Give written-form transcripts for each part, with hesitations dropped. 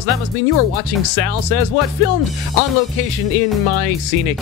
Sal, so that must mean you are watching Sal Says What, filmed on location in my scenic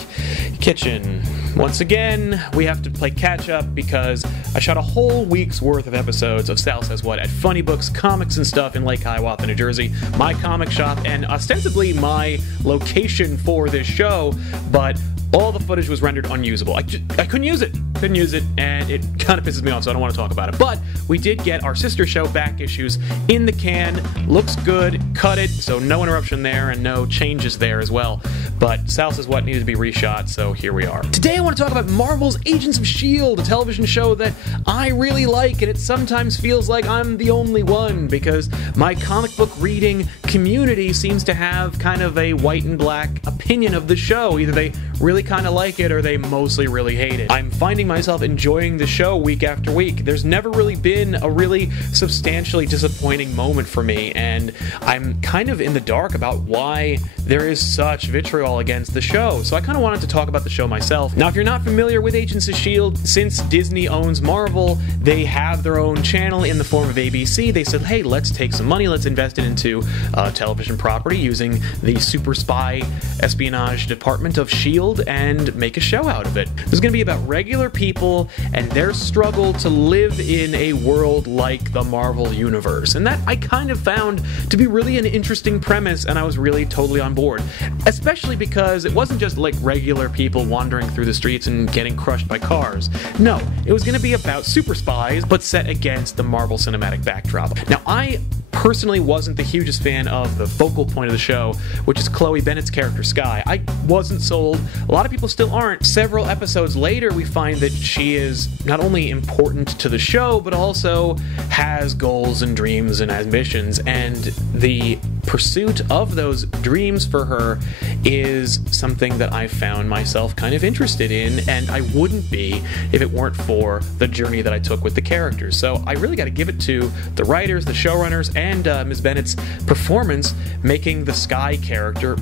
kitchen. Once again, we have to play catch-up because I shot a whole week's worth of episodes of Sal Says What at Funny Books, Comics and Stuff in Lake Hiawatha, New Jersey, my comic shop, and ostensibly my location for this show, but all the footage was rendered unusable. I couldn't use it. And it kind of pisses me off, so I don't want to talk about it. But we did get our sister show back issues in the can. Looks good. Cut it, so no interruption there and no changes there as well. But Sal Says What needed to be reshot, so here we are. Today I want to talk about Marvel's Agents of S.H.I.E.L.D., a television show that I really like, and it sometimes feels like I'm the only one, because my comic book reading community seems to have kind of a white and black opinion of the show. Either they really kind of like it or they mostly really hate it. I'm finding myself enjoying the show week after week. There's never really been a really substantially disappointing moment for me, and I'm kind of in the dark about why there is such vitriol against the show. So I kind of wanted to talk about the show myself. Now, if you're not familiar with Agents of S.H.I.E.L.D., since Disney owns Marvel, they have their own channel in the form of ABC. They said, hey, let's take some money, let's invest it into a television property using the super spy espionage department of S.H.I.E.L.D. and make a show out of it. There's going to be about regular people and their struggle to live in a world like the Marvel Universe. And that I kind of found to be really an interesting premise, and I was really totally on board. Especially because it wasn't just like regular people wandering through the streets and getting crushed by cars. No, it was going to be about super spies, but set against the Marvel cinematic backdrop. Now, I personally wasn't the hugest fan of the focal point of the show, which is Chloe Bennett's character, Skye. I wasn't sold. A lot of people still aren't. Several episodes later, we find that she is not only important to the show, but also has goals and dreams and ambitions, and the pursuit of those dreams for her is something that I found myself kind of interested in, and I wouldn't be if it weren't for the journey that I took with the characters. So I really got to give it to the writers, the showrunners, and Ms. Bennett's performance making the Skye character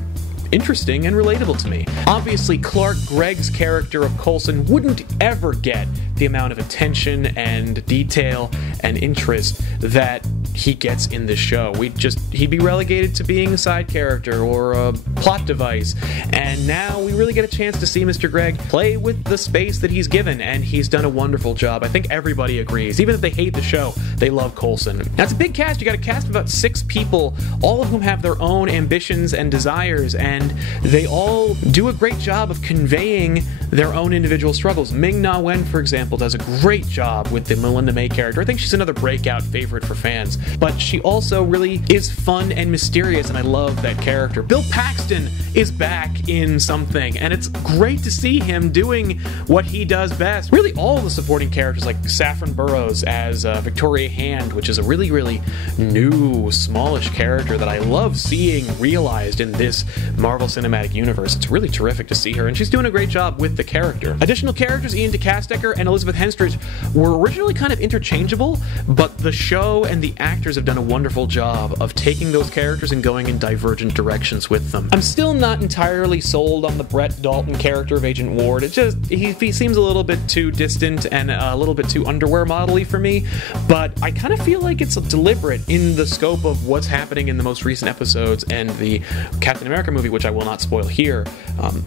interesting and relatable to me. Obviously, Clark Gregg's character of Coulson wouldn't ever get the amount of attention and detail and interest that he gets in this show. He'd be relegated to being a side character or a plot device. And now we really get a chance to see Mr. Gregg play with the space that he's given, and he's done a wonderful job. I think everybody agrees. Even if they hate the show, they love Coulson. Now, it's a big cast. You got a cast of about 6 people, all of whom have their own ambitions and desires, and they all do a great job of conveying their own individual struggles. Ming-Na Wen, for example, does a great job with the Melinda May character. I think she's another breakout favorite for fans. But she also really is fun and mysterious, and I love that character. Bill Paxton is back in something, and it's great to see him doing what he does best. Really, all the supporting characters, like Saffron Burrows as Victoria Hand, which is a really, really new, smallish character that I love seeing realized in this Marvel Cinematic Universe. It's really terrific to see her, and she's doing a great job with the character. Additional characters, Ian DeCastecker and Elizabeth Henstridge, were originally kind of interchangeable, but the show and the actors have done a wonderful job of taking those characters and going in divergent directions with them. I'm still not entirely sold on the Brett Dalton character of Agent Ward. It just, he seems a little bit too distant and a little bit too underwear model-y for me, but I kind of feel like it's deliberate in the scope of what's happening in the most recent episodes and the Captain America movie, which I will not spoil here.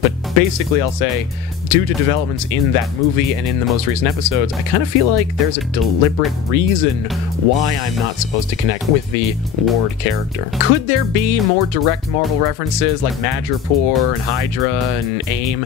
But basically, I'll say, due to developments in that movie and in the most recent episodes, I kind of feel like there's a deliberate reason why I'm not supposed to connect with the Ward character. Could there be more direct Marvel references like Madripoor and Hydra and AIM?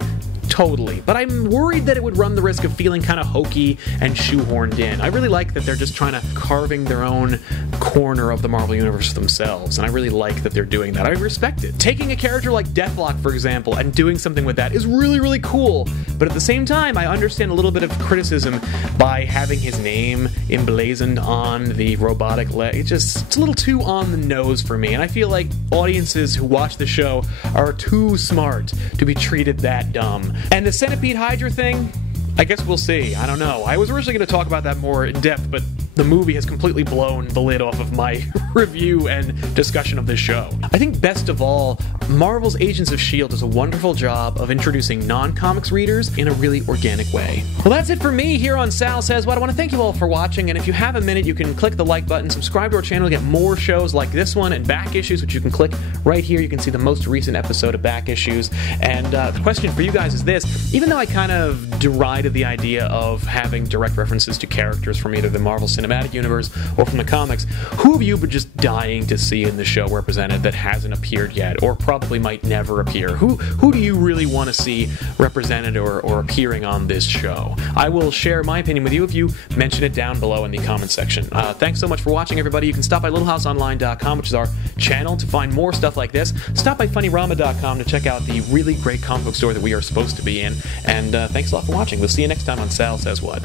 Totally. But I'm worried that it would run the risk of feeling kind of hokey and shoehorned in. I really like that they're just trying to carving their own corner of the Marvel Universe themselves, and I really like that they're doing that. I respect it. Taking a character like Deathlock, for example, and doing something with that is really, really cool. But at the same time, I understand a little bit of criticism by having his name emblazoned on the robotic leg. It's a little too on the nose for me, and I feel like audiences who watch the show are too smart to be treated that dumb. And the Centipede Hydra thing, I guess we'll see. I don't know. I was originally going to talk about that more in depth, but the movie has completely blown the lid off of my review and discussion of this show. I think best of all, Marvel's Agents of S.H.I.E.L.D. does a wonderful job of introducing non-comics readers in a really organic way. Well, that's it for me here on Sal Says What. I want to thank you all for watching, and if you have a minute, you can click the like button, subscribe to our channel to get more shows like this one and back issues, which you can click right here. You can see the most recent episode of back issues. And the question for you guys is this: even though I kind of derided the idea of having direct references to characters from either the Marvel Cinematic Universe or from the comics, who have you been just dying to see in the show represented that hasn't appeared yet, or probably might never appear? Who do you really want to see represented or appearing on this show? I will share my opinion with you if you mention it down below in the comments section. Thanks so much for watching, everybody. You can stop by littlehouseonline.com, which is our channel, to find more stuff like this. Stop by funnyrama.com to check out the really great comic book store that we are supposed to be in. And thanks a lot for watching. We'll see you next time on Sal Says What.